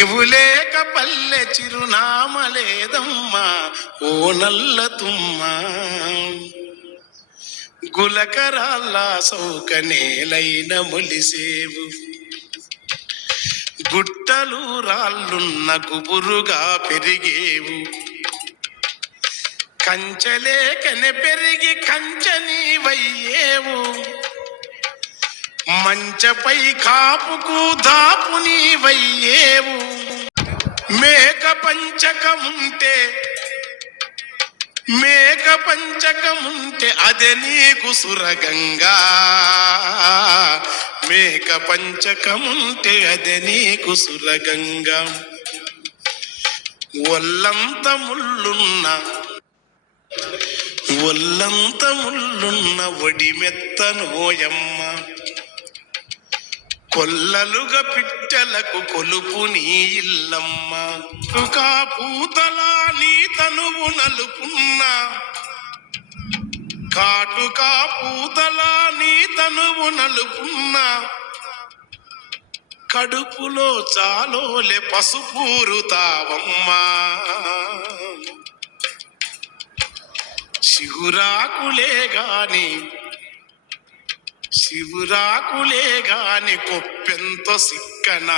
నీవు లేక పల్లె చిరునామలేదమ్మా ఓ నల్ల తుమ్మా. గులకరాళ్ళ సౌక నేలైన మొలిసేవు, గుట్టలు రాళ్ళున్న గుబురుగా పెరిగేవు. కంచలేకనే పెరిగి కంచనీవయ్యేవు, మంచపై కాపుకు దాపు నీవయ్యేవు. మేక పంచకముంటే అదే నీకు సురగంగా. మేక పంచకముంటే అదే నీకు సురగంగా. ఒల్లంత ముల్లున్న ఒడిమెత్తనోయమ్మ. కొల్లలుగా పిట్టలకు కొలుపు నీ ఇల్లమ్మ. కా పూతలా నీ తనువు నలుపున్నా, కాటుకా పూతలా నీ తనువు నలుపున్నా. కడుపులో చాలోలే పసుపూరుతావమ్మా. శివురాకులే గాని కొప్పెంతో సిక్కన.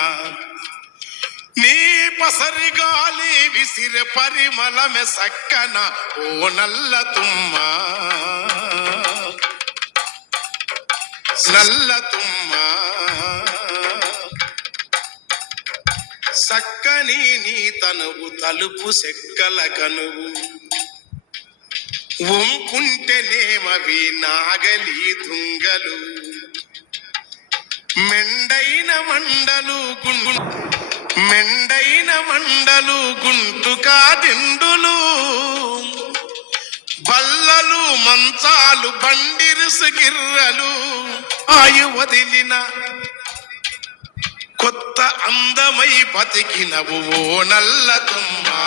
నీ పసరి గాలి విసిరి పరిమళమె సక్కన ఓ నల్ల తుమ్మా. నల్ల తుమ్మా సక్కని నీ తనువు తలుపు సెక్కల కనువు. వంకుంటేనేమవి నాగలి తుంగలు, మెండైన మండలు గుంటుకా దిండులు. బల్లలు మంచాలు బండిరుసు గిర్రలు, ఆయు వదిలిన కొత్త అందమై బతికినవు ఓ నల్ల తుమ్మా.